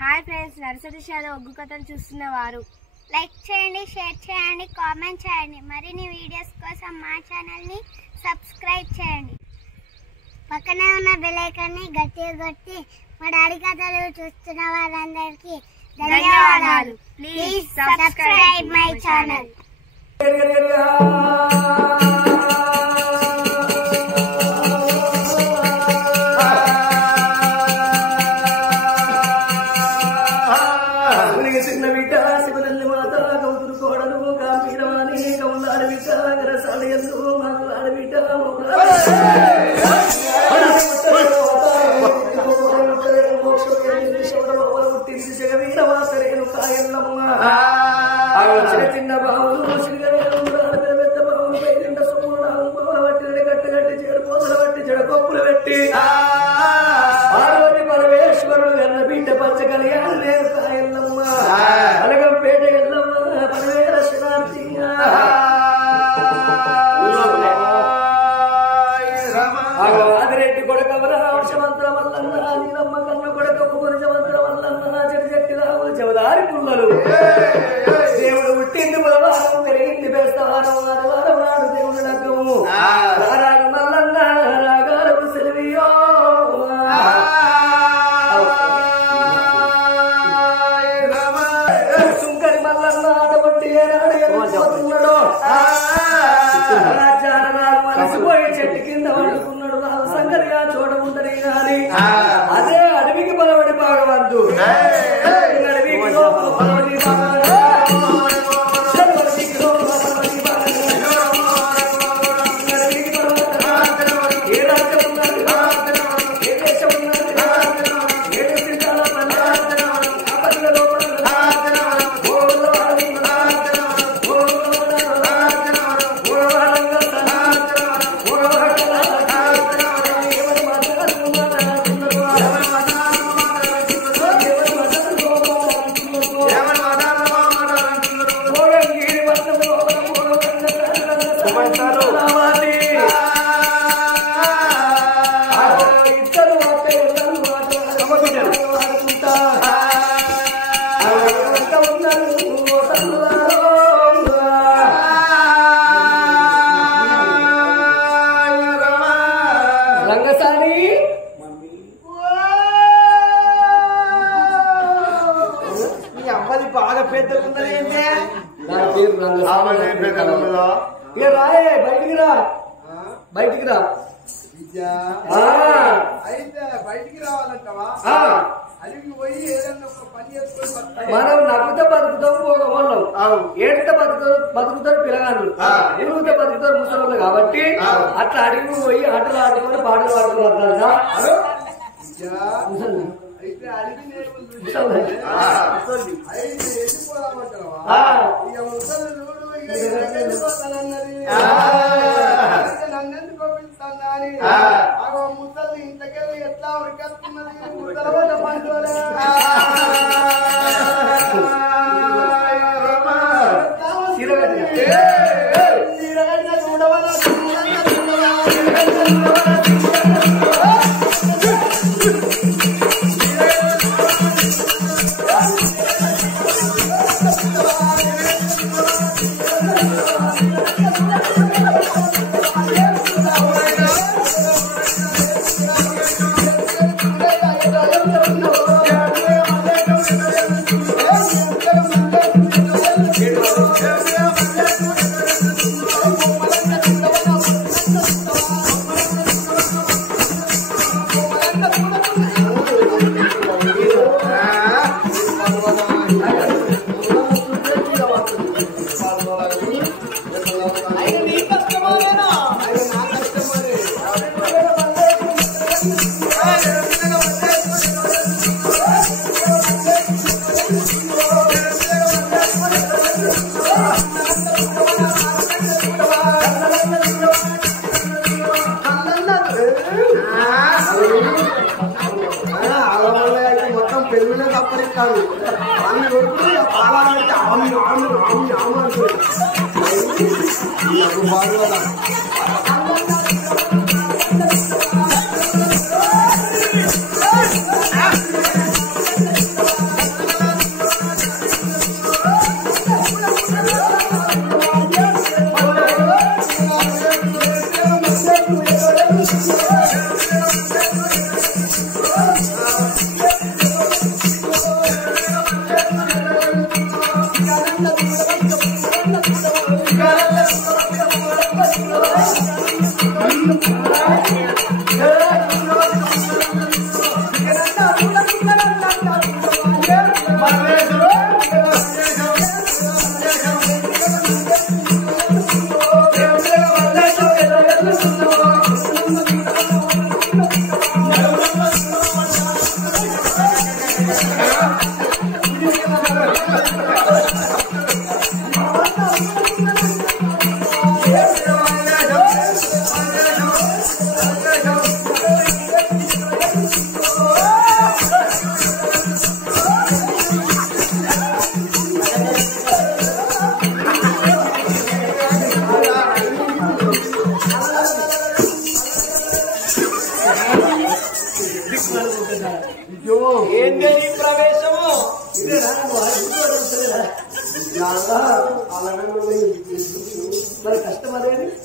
Hi friends, nursery shallow ఒగ్గు కథలు చూస్తున్నవారు like చేయండి, share చేయండి, కామెంట్ చేయండి. మరిన్ని వీడియోస్ కోసం మా ఛానల్ని సబ్స్క్రైబ్ చేయండి. పక్కనే ఉన్న బెల్ ఐకాన్ని గట్టిగా కొట్టి మా డాడీ కథలు చూస్తున్న వారందరికీ ధన్యవాదాలు. Please subscribe my channel. చిన్న బావులు పెద్ద బావులు పైన సొమ్ములు బట్టి గట్టి చెడుపోతలు బట్టి చెడకొప్పులు పెట్టి పార్వతి పరమేశ్వరుడు వెన్న బిడ్డ పచ్చ కలియాలు లేదు కాయల్లమ్మ అలగంపేట ఎల్లమ్మ పరమేర శనార్థి ఆదిరెడ్డి కొడకవర వర్షమంత్రం వల్లన్న నీలమ్మ కన్న కొడక పురుషమంత్రం వల్లన్న చెట్టు చెట్టు రావులు చెవదారి పుల్లలు దేవుడు పుట్టింది బలవారం పెరిగింది బేస్తవారం ఆదివారం నాడు దేవుడు లగ్గము రారాజు మల్లన్న రాగారపు సెలవియో సుంకరి మల్లన్న ఆటపట్టి ఏనాడు ఎదుగుతున్నాడు రాజ్యాలు మనసిపోయి చెట్టు కింద వండుకున్నాడు రావు సంగతిగా చూడముందని కానీ అదే అడవికి బలపడి బాగవద్దు అడవికి బలపడి బాగా పెద్ద రాయే బయటికి రా బయటికి రా అయితే బయటికి రావాలంటావా? అడిగి పోయి ఏదన్నా ఒక పని చేసుకొని మనం నవ్వుతో బతుకుతాం పోగవాళ్ళం ఏడితే బతుకుతారు పిల్లగాళ్ళు ఎరుగుతే బతుకుతారు ముసలి కాబట్టి అట్లా అడిగి పోయి ఆటలు ఆడుకొని పాటలు ఆడుకున్నారు అయితే అడిగి అయితే వెళ్ళిపోదామంటావా? ఇక ముసలి నన్నెందుకు పంపిస్తాను ముసలి ఇంతకెళ్ళి ఎట్లా ఉరికేస్తున్నది ముసలవట పండుగ చూడవల మొత్తం పెళ్ళిలో తప్పనిస్తారు అన్ని కొడుకులు పాలాలంటే బాగా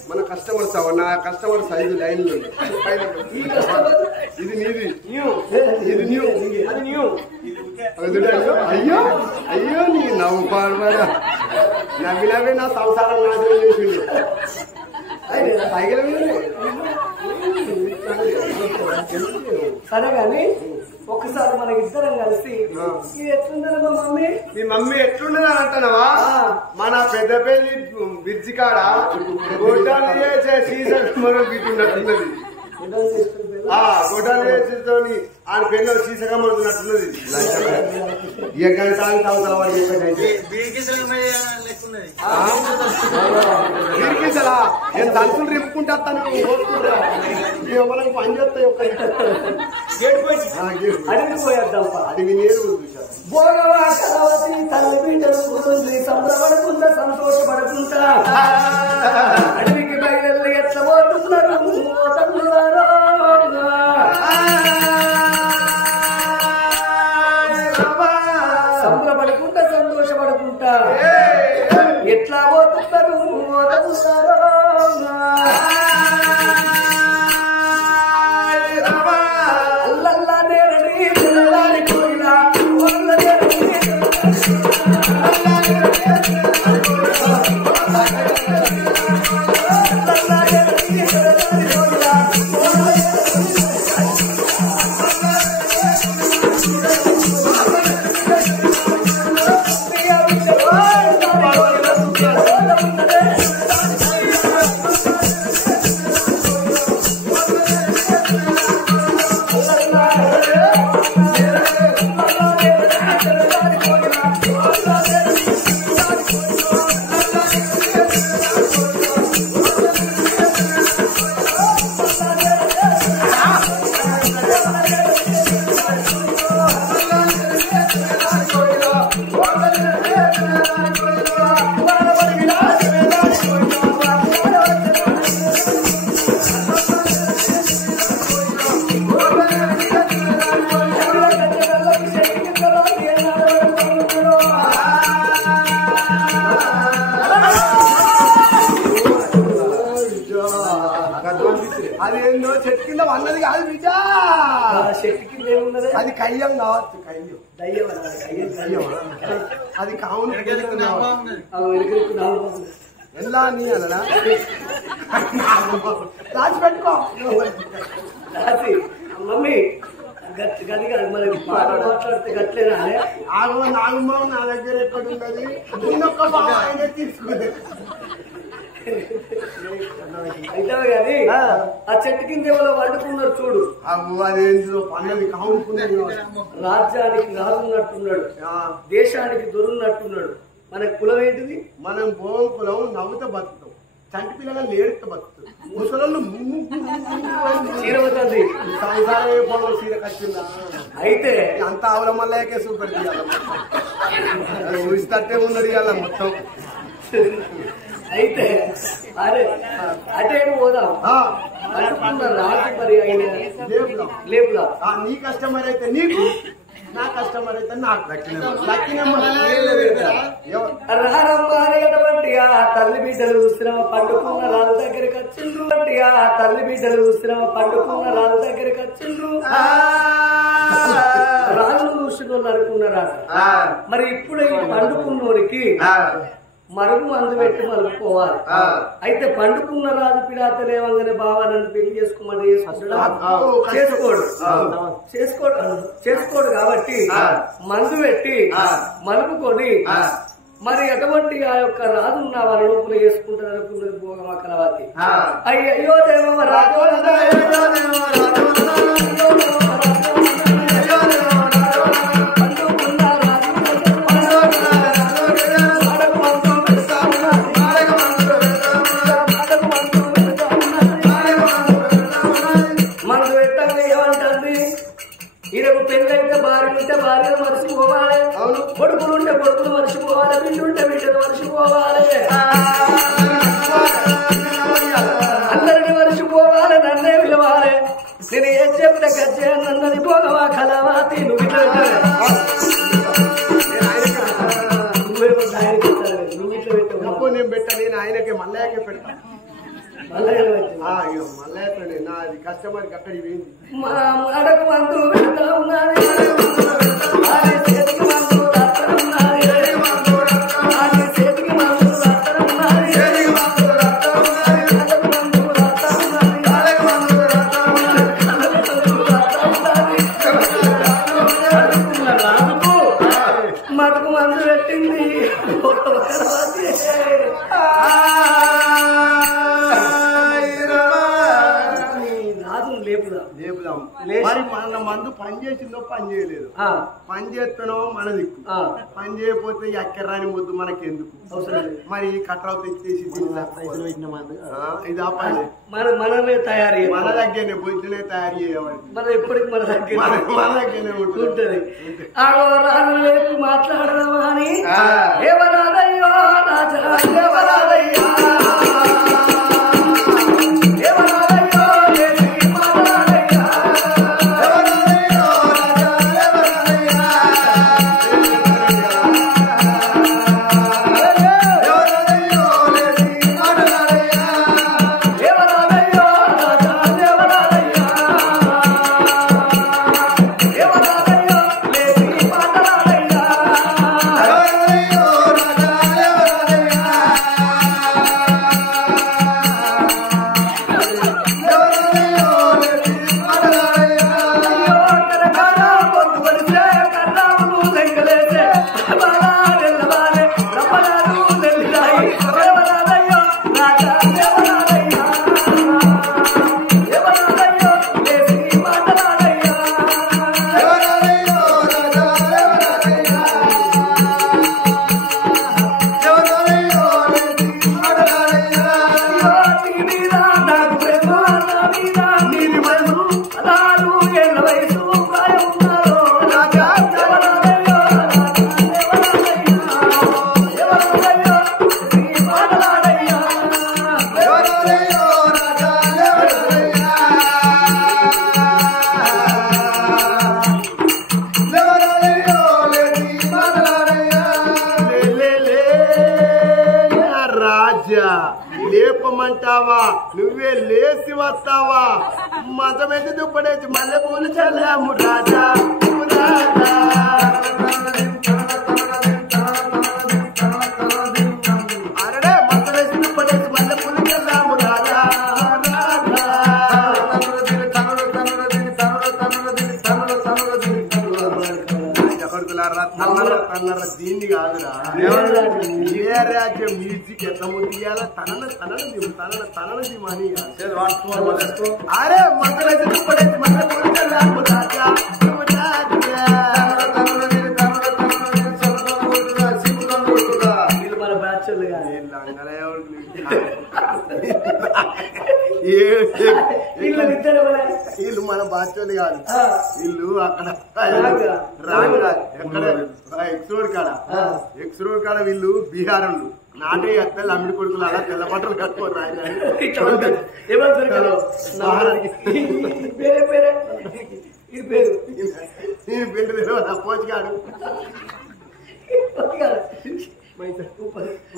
మన కస్టమర్స్ నా కస్టమర్స్ 5 లైన్లు ఇది నీది ఇది న్యూ అది న్యూ అయ్యో అయ్యో నీ నవ్వు పాడబడా నవ్వి నవ్వి నా సంసారం నాశనం చేసిండు సరే గాని ఒక్కసారి మన ఇద్దరం కలిసి ఇది ఎట్లుందని మా మమ్మీ మీ మమ్మీ ఎట్లుండదు అని అంటున్నావా మన పెద్దపల్లి బ్రిడ్జి కాడ గొడ్డాలు చేసే సీజన్ మరో బిట్టున్నట్టున్నది గొడ్డాలు చేసేతో ఆయన పెళ్ళ సీసగా మరుగుతున్నట్టున్నది ఎక్కడ సాంగ్ తాగుతావు అని చెప్పేసి వీరికిసలా నేను దంతులు రిప్పుకుంటా ఎవరికి పని చేస్తాయి ఒక్క అడిగిపోయేద్దాం అడిగి నేరు తల్లి బిడ్డలు సంబరపడుకుంటా సంతోషపడుకుంటా అడవికి బయలు ఎట్లా పోతున్నారు సంబరపడుకుంటా సంతోషపడుకుంటా ఎట్లా పోతున్నారు అల్లల్లా నేరడి పిల్లలాడి కోయిలా అదేందో చెట్టు కింద అన్నది కాదు బిడ్డ చెట్టు కింద ఏమున్నది అది కయ్యం కావచ్చు కయ్యం దయ్యం అది కావును ఎలా నీ అలా రాసి పెట్టుకో మమ్మీ గది కాదు మరి మాట్లాడితే గట్లేనా ఆగో నాగమ్మ నా దగ్గర ఎక్కడ ఉన్నది నిన్నొక్క బాగా ఆయన తీసుకుంది అయితే గాని ఆ చెట్టు కింద ఎవరో వండుకున్నారు చూడు అదేందో పన్నది కావునుకున్నది రాజ్యానికి రాజున్నట్టున్నాడు దేశానికి దొరున్నట్టున్నాడు మన కులం ఏంటిది మనం భోగం కులం నవ్వుతో బతుకుతాం చంటి పిల్లగా లేడుతో బతుకుతాం ముసలు చీరవుతుంది సంసారం పొలం చీర కట్టిందా అయితే అంత ఆవుల మల్లయ్యకే సూపర్ ఊరిస్తట్టే ఉన్నది అలా మొత్తం అయితే అరే అటే పోదాం అనుకున్న రాజు మరి అయిన లేపుదా నీ కస్టమర్ అయితే నీకు నా కస్టమర్ అయితే నాకు రానమ్మటువంటి ఆ తల్లి బిడ్డలు శ్రమ పండుకున్న రాజు దగ్గరికి వచ్చిండ్రు అంటే ఆ తల్లి బిడ్డలు శ్రమ పండుకున్న రాజు దగ్గరికి వచ్చిండ్రు రాజును చూసిన వాళ్ళు అనుకున్నారా మరి ఇప్పుడు ఈ పండుకున్నోడికి మరుగు మందు పెట్టి మలుపుకోవాలి. అయితే పండుకున్న రాజు పిడాతలేవంగానే బావా నన్ను పెళ్లి చేసుకోమని చేసుకోడు కాబట్టి మందు పెట్టి మలుపుకొని మరి ఎటువంటి ఆ యొక్క రాజు ఉన్న వారి లోపల వేసుకుంటారు అనుకున్నది భోగమ కలవతి. అయ్యో దేవ రాజు పెళ్ళైతే భార్య ఉంటే భార్యను మర్చిపోవాలి, కొడుకులు ఉంటే కొడుకులు మర్చిపోవాలి, బిడ్డుంటే బిడ్డను మర్చిపోవాలి, అందరిని మర్చిపోవాలి, నన్నే పిలవాలి. నేను ఏం చెప్తే గచ్చే నన్నది పోగవా కలవాతి. నువ్వు ఇట్లా పెట్టావు, నేను పెట్టా, నేను ఆయనకే మల్లయ్యకే పెడతా. మల్లయ్య నాది కస్టమర్ అక్కడి అడగ మందు పెడతా ఉన్నది, చేతికి మందు ఉన్నది, చేతికి మందు ఉన్నది, మటుకు మందు పెట్టింది. మరి మన మందు పని చేసిందో పని చేయలేదు, పని చేస్తానో మన దిక్కు, పని చేయకపోతే ఎక్కరాని ముద్దు మనకెందుకు మరి కట్రావు తెచ్చేసి ఇది ఆ పని మనమే తయారు, మన దగ్గరనే బొజ్జునే తయారు చేయవాలి, మన ఎప్పటికి మన దగ్గరనే ఉంటుంది. మాట్లాడదామా అని ఎవరాదయ్యో రాజా ఎవరాదయ్యా లేపమంటావా నువ్వే లేచి వస్తావా మతమైతే దుప్పడేసి మల్లె పూలు చల్లాము రాజా అరడే మతమేసి దుప్పడేసి మల్లె పూలు చల్లాము రాజా దీన్ని కాదురా ఏ రాజ్యం మ్యూజిక్ ఎంత ముద్దియాలా తనన దిమని అరే మతలైతే దుప్పడేసి మల్లె పూలు చల్లాము రాజా వీళ్ళు మన బాధ్యులు కాదు, వీళ్ళు అక్కడ ఎక్స్రోడ్ కాడ వీళ్ళు బీహారోళ్ళు నాటే అత్తలు అమ్మిడి కొడుకులు అలా తెల్ల బట్టలు కట్టుకోరు పోచిగాడు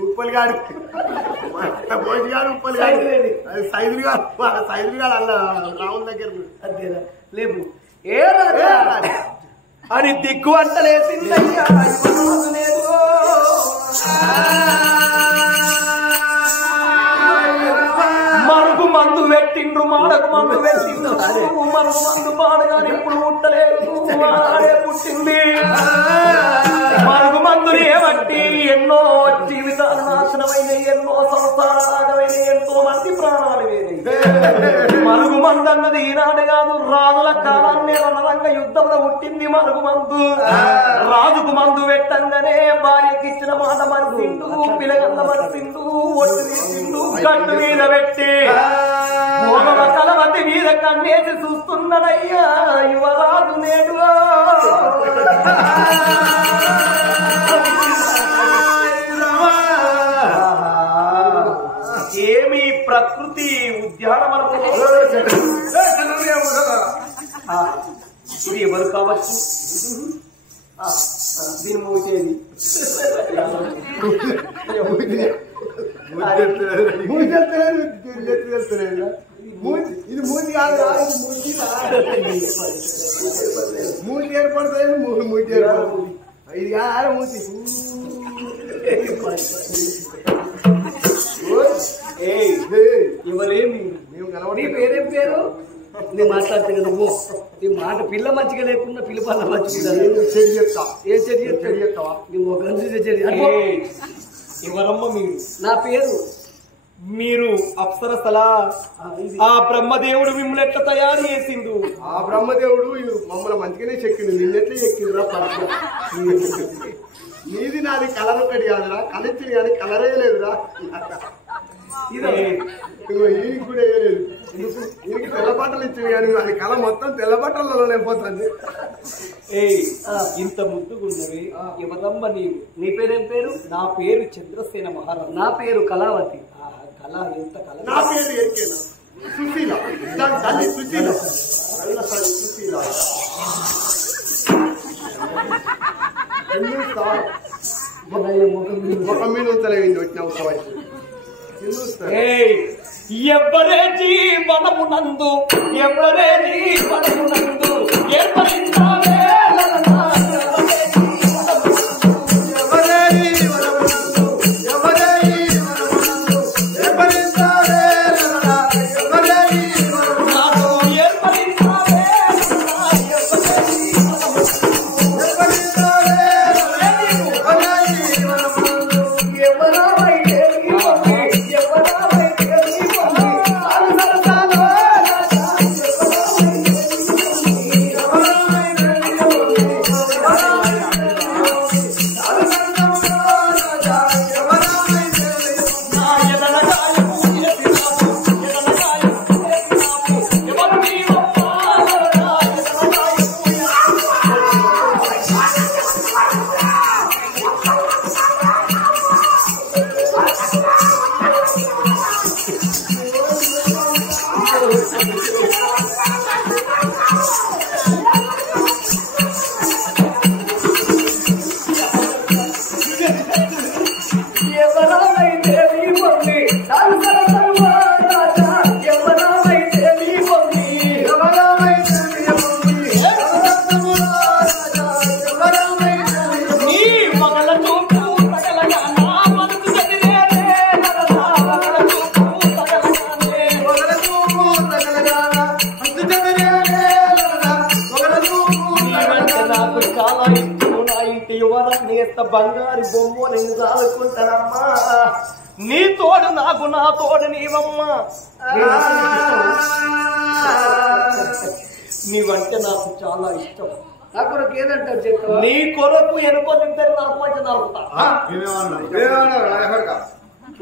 ఉప్పలిగాడు సైదులుగాడు అలా రావుల దగ్గర లేపు ఏ రాజా అని దిక్కు అంటలేసింది. మందు పెట్టిండ్రు మాడకు మందు పెట్టిండ్రు మరుగు మందు మాడగానే ఇప్పుడు పుట్టలేదు ఆడే పుట్టింది మరుగు మందులు ఏమట్టి ఎన్నో జీవితాలు నాశనమైనవి ఎన్నో సంసారాలమైన ఎంతో మంది ప్రాణాలు వేరే మరుగు మందు అన్నది ఈనాడు కాదు రాజుల కాలాన్ని రణరంగ యుద్ధంలో పుట్టింది మరుగు మందు రాజుకు మందు పెట్టంగానే భార్యకి ఇచ్చిన మాట మరిసిండు పిల్లగల్ల మరిసిండు ఒట్టు తీసిండు కట్టు మీద పెట్టి కలవతి మీద కన్నేసి చూస్తున్నాడయ్యా యువరాజు నేడు ఏమి ప్రకృతి ఉద్యానవనము ఎవరు కావచ్చు దీని మూసేది ఇది మూతి కాదు మూతి ఏర్పడుతుంది మూతి ఏర్పడుతుంది ఇది కాదు మూతి ఎవరేమి నీ పేరేం పేరు నేను మాట్లాడితే నువ్వు నీ మాట పిల్ల మంచిగా లేకుండా పిల్ల పల్ల మంచిగా చెడు చెప్తా ఏ చెడు చెప్తావా నువ్వు ఒక ఎవరమ్మ మీరు నా పేరు మీరు అప్సరసల ఆ బ్రహ్మదేవుడు మిమ్మల్ని ఎట్లా తయారు చేసిండు ఆ బ్రహ్మదేవుడు మమ్మల్ని మంచిగానే చెక్కిండు నిన్నెట్లే చెక్కిండ్రా పరమ నీది నాది కలర్ ఒకటి కాదురా కలిచ్చింది కానీ కలరే లేదురా ఈయనకి కూడా వేయలేదు ఈయనకి తెల్ల బట్టలు ఇచ్చింది కానీ అది కళ మొత్తం తెల్ల బట్టలలో పోతుంది ఇంత ముద్దుగున్నవి ఎవరమ్మ నీవు నీ పేరేం పేరు నా పేరు చంద్రసేన మహారాజు నా పేరు కళావతి కళ ఎంత కళ నా పేరు ఎరికేనా సుశీల దాని తల్లి సుశీల సుశీల ముఖం మీద ఉంచలేదు వచ్చిన ఉత్సవం ఎవరే జీవనమునందు ఎవరే జీవనమునందు ఎవరించావే బంగారు బొమ్మ నేను చాలుకుంటానమ్మా నీ తోడు నాకు నా తోడు నీవమ్మా నీవంటే నాకు చాలా ఇష్టం నా కొరకు ఏదంటావు చెప్తా నీ కొరకు ఎనుకొని నాకు మంచి నలుపుతా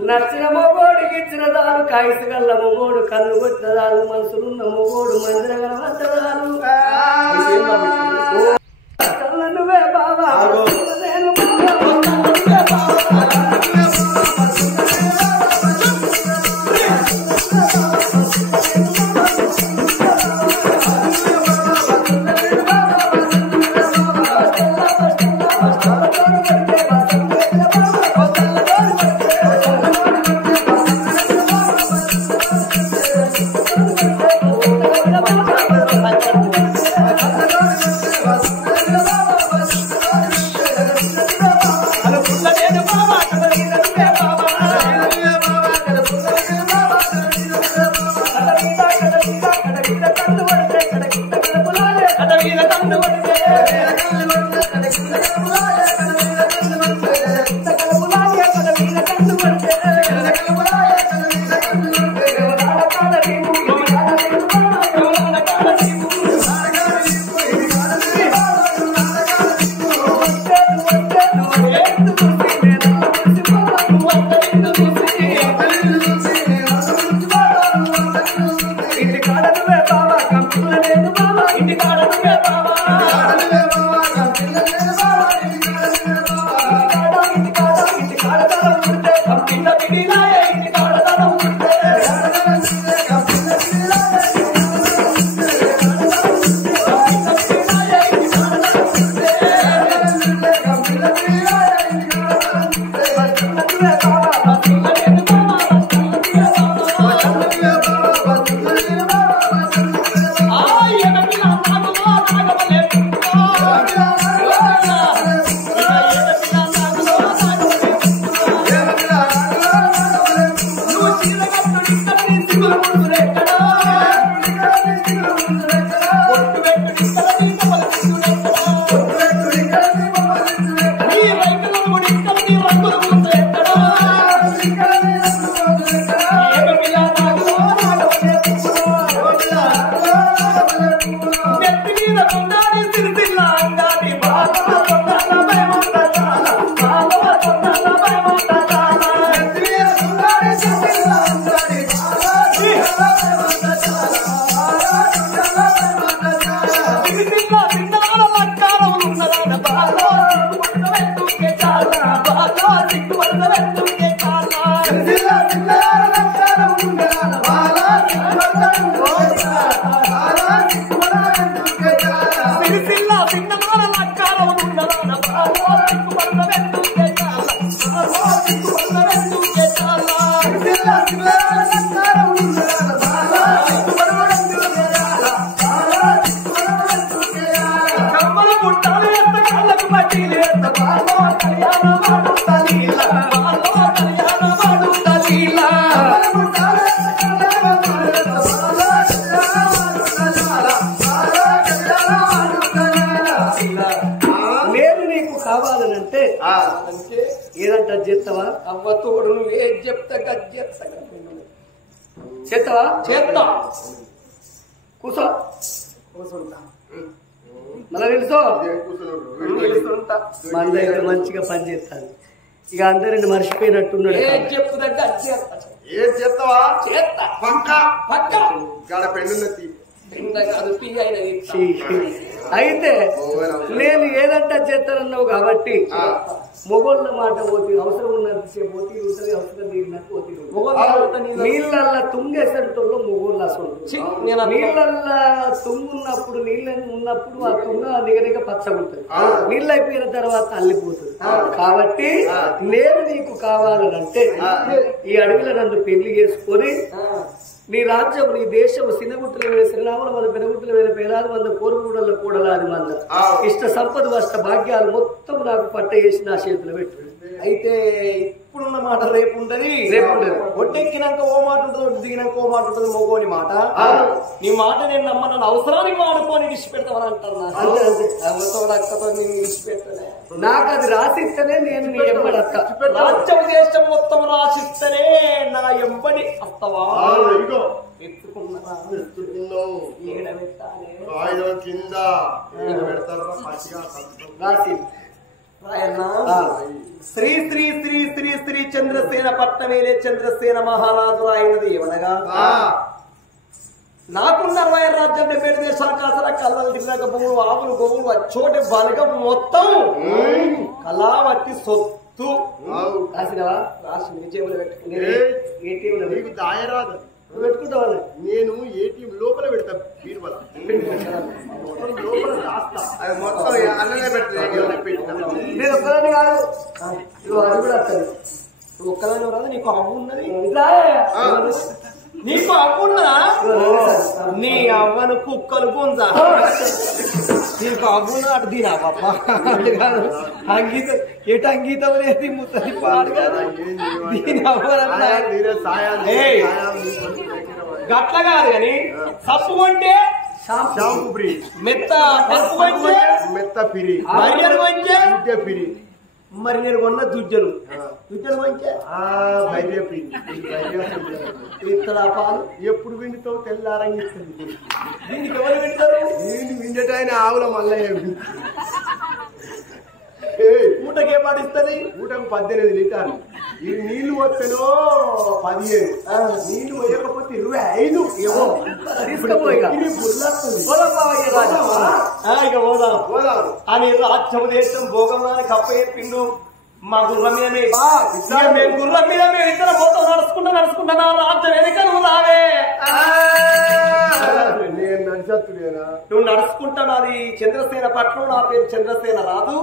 నచ్చిన మొగోడికి ఇచ్చిన దాలు కాయసు గల్ల మొగోడు కళ్ళు కొట్టిన దాలు మనసులున్న మొగోడు మందిర కనబట్టదాలు నువ్వే బాబా నేను ఏదంట చేస్తావా? అవ్వ తోడు నువ్వే చెప్తా చేస్తా చేస్తావా? చేస్తా కూసో కూర్చుంటా మళ్ళా తెలుసో కూర్చుంటా మన దగ్గర మంచిగా పని చేస్తాను. ఇక అందరిని మర్చిపోయినట్టున్నాడు. ఏం చెప్తా చేస్తా. ఏం చేస్తావా? చేస్తా పక్క పక్క గడ పెళ్ళున్నది కాదు టీ అయినా అయితే నేను ఏదంటా చేస్తానన్నావు కాబట్టి మొగోళ్ళ మాట పోతే అవసరం ఉన్నది పోతే ఉంటుంది, అవసరం నీళ్ళకు పోతే నీళ్ళల్లా తుంగేసరిలో మొగోళ్ళు అసలు నీళ్ళల్లా తుంగున్నప్పుడు నీళ్ళని ఉన్నప్పుడు ఆ తుంగ నిగనిగ పచ్చగా ఉంటుంది, నీళ్ళు అయిపోయిన తర్వాత అల్లిపోతుంది. కాబట్టి నేను నీకు కావాలనంటే ఈ అడవిలో నన్ను పెళ్లి చేసుకొని నీ రాజ్యం నీ దేశం సినగుట్టల మీద శ్రీరాముల మంద పెనగుట్టల మీద పేరాది మంద కోరుగూడల్లో కూడలాది మంద ఇష్ట సంపద వష్ట భాగ్యాలు మొత్తం నాకు పట్ట వేసి నా చేతులు పెట్టు. అయితే ఇప్పుడున్న మాట రేపు ఉంటది. ఒడ్డెక్కినాక ఓ మాట ఉంటుంది, దిగినాక ఓ మాట ఉంటుంది. మొగోని మాట నీ మాట నేను నమ్మను, అవసరానికి వాడుకొని విడిచిపెడతామని అంటున్నా. అమ్మతో అక్కతో నేను విడిచిపెట్టలే. నాకు అది రాసిస్తేనే నేను నీ ఎంబడి వస్తా. రాజ్యం దేశం మొత్తం రాసిస్తేనే నా ఎంబడి వస్తావా? ఎత్తుకున్నా కింద రాసి శ్రీ శ్రీ శ్రీ శ్రీ శ్రీ చంద్రసేన పట్టమేలే చంద్రసేన మహారాజు రాయినది ఏమనగా నాకున్న 60 రాజ్యం 70 దేశాల కాసరా కళ్ళలు తిరిగాక భూములు ఆవులు గోవులు వచ్చోటి బలగం మొత్తం కళావతి సొత్తు రాసినవా? రాసి నిజేబులు పెట్టుకుని ఏటీఎంలో నీకు దాయరాదు పెట్టుకుంటావా? నేను ఏటీఎం లోపల పెడతా బీరువల లోపల రాస్తా. అది మొత్తం అన్ననే పెడతా. నేను ఒక్కదాన్ని కాదు, అది కూడా వస్తుంది. ఒక్కదాని రాదు. నీకు అవ్వు ఉన్నది, ఇట్లా నీకు అవ్వున్నదా? నీ అవ్వను కుక్కలు పొందా నీకు అవ్వున అటు దీనా పాప కాదు. అంగీతం ఎటు అంగీతం లేదు ముత్తది పాడు కాదు. దీని అవ్వన గట్ల కాదు కానీ సప్పు కొంటే షాంపూ ఫ్రీ, మెత్త పరుపు కొంచెం మెత్త ఫ్రీ, మరియలు కొంచెం దుడ్డే ఫ్రీ, మరి నేను కొన్న దుడ్డలు కొంచెం బయట ఫ్రీ. ఇక్కడ పాలు ఎప్పుడు విండుతావు తెల్లారంగా ఇస్తుంది. దీనికి ఎవరు వింటారు? నేను విండటాయన ఆవుల మల్లయ్య పూటకే పాటిస్తుంది. ఊటకు 18 లీటర్లు. ఇది నీళ్లు వస్తేనో 15, నీళ్లు వేయకపోతే 25. ఏమో ఇక పోదాం అని రాజ్యం దేశం భోగంలోని కప్ప చెప్పిండు. మా గుర్రం మీద మేము గుర్రం మీద మేము ఇద్దరు పోతాం. నడుచుకుంటా నా రాజ్యం వెనుక నువ్వు రావే. నేను నడిచొచ్చులేనా? నువ్వు నడుచుకుంటా. నాది చంద్రసేన పట్నం, నా పేరు చంద్రసేన రాదు.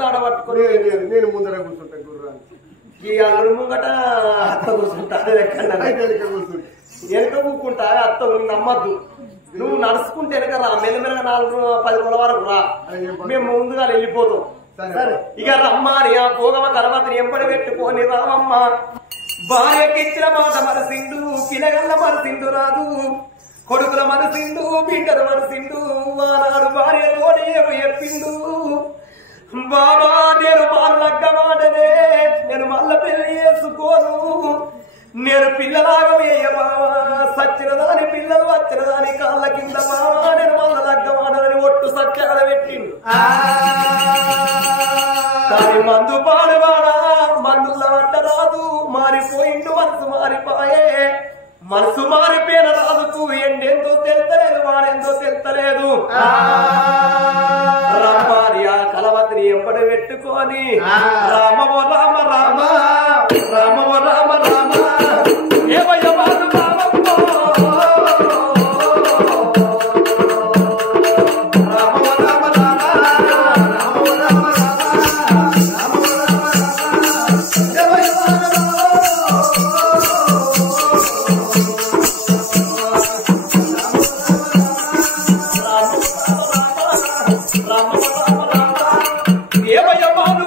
దాడ పట్టుకొని నేను ముందర కూర్చుంటా గుర్రాన్ని. ఈ అల్లుడు ముంగట అత్త కూర్చుంటా. వెనక కూకుంటా అత్త నమ్మద్దు. నువ్వు నడుచుకుంటే వెనక రా. మెల్లమెల్లగా 4-10 రోజుల వరకు రా. మేము ముందుగా వెళ్ళిపోతాం. సరే ఇక రమ్మాని ఆ భోగమ కలవతిని ఎంబడి పెట్టుకొని రామమ్మ. భార్యకిచ్చిన మాట మరసిండు, పిలగల్ల మరసిండు రాదు. కొడుకుల మనసిండు, బిడ్డల మనసిండు. ఆనాడు భార్యతోనే చెప్పిండు, బాబా నేను బాలగ్గ మాటనే, నేను మళ్ళా పెళ్లి చేసుకోను. నేను పిల్లలాగా వేయమా, సచ్చిన దాని పిల్లలు వచ్చిన దాని కాళ్ళ కింద బాబా నేను మళ్ళా లగ్గమాడదని ఒట్టు సత్యాల పెట్టిండు. దాని మందు పాడువాడా, మందుల వంట రాదు. మారిపోయిండు మనసు మారిపోయే. మనసు మారిపోయిన రాదుకు ఎండెంతో తెలుతలేదు, వాడెంతో తెలుతలేదు. రామాని ఆ కలవతిని ఎంబడి పెట్టుకొని రామో రామ రామ రామో రామ రామ ఏవయ్య బాలు రామమ్మో రామో రామ రామ రామో రామ రామ రామో రామ రామ ఏవయ్య బాలు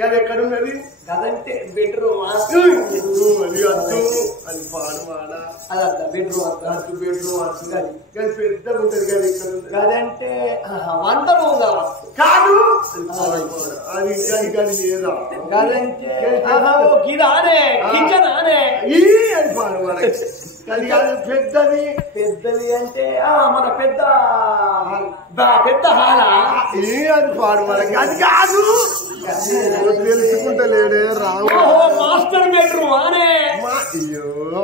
గది ఎక్కడున్నది? గదంటే బెడ్రూమ్. అది అద్దు, అది పాడుమాడ, అది అద్ద బెడ్రూమ్. అద్దు బెడ్రూమ్ అద్దు. గది పెద్దగా ఉంటది. గది ఎక్కడ గదంటే వంట రూమ్ కాదు. అది గది గది లేదా? గదంటే గిదానే కిచెన్ అనే అది పాడుమాడ. అది కాదు పెద్దది. పెద్దది అంటే మన పెద్ద పెద్ద హాల. అది పాడుమాడ. అది కాదు. తెలుసుకుంటలేడే రావు. మాస్టర్ బెడ్రూమ్ అనే.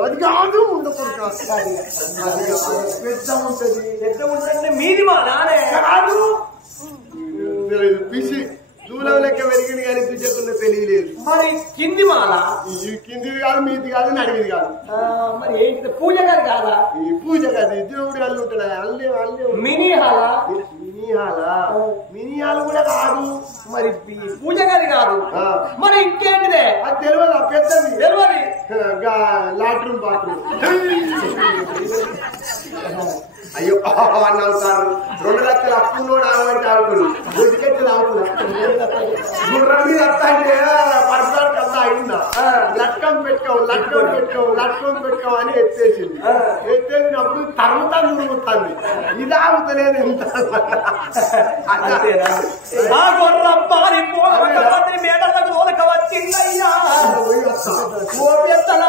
అది కాదు. ఉండకూడదు. పెద్ద ఉంటది. పెద్ద ఉంటే మీది మా నానే కాదు. పిసి దూరం లెక్క పెరిగింది కానీ దుచ్చకుండా తెలియలేదు. మరి కింది మాల. ఈ కిందిది కాదు, మీది కాదు, నడిమిది కాదు. మరి ఏంటి పూజ గారు కాదా? ఈ పూజ కాదు, దేవుడు అల్లు ఉంటాడు. అల్లే అల్లే మినీ హాల. మినీ హాలా? మినీ హాల్ కూడా కాదు. మరి పూజ గది కాదు. మరి ఇంకేంటిదే? అది తెలియదు. పెద్దది తెలియదు. లాట్రూమ్ బాత్రూమ్. అయ్యో అన్న అవుతారు. 2 లక్షల అప్పులో ఆగమంటే ఆడుతుంది. 2 లక్షలు ఆడుతున్నా. గుర్రం మీద వస్తా అంటే పరసాడు కల్లా అయిందా? లట్కం పెట్టుకోవు అని ఎత్తేసింది. ఎత్తేసినప్పుడు తరుగుతా మురుగుతుంది. ఇది ఆగుతలేదు ఎంత ఆ గొర్రమ్మారి మేడలకు వచ్చిందయ్యా. ఓపెత్తల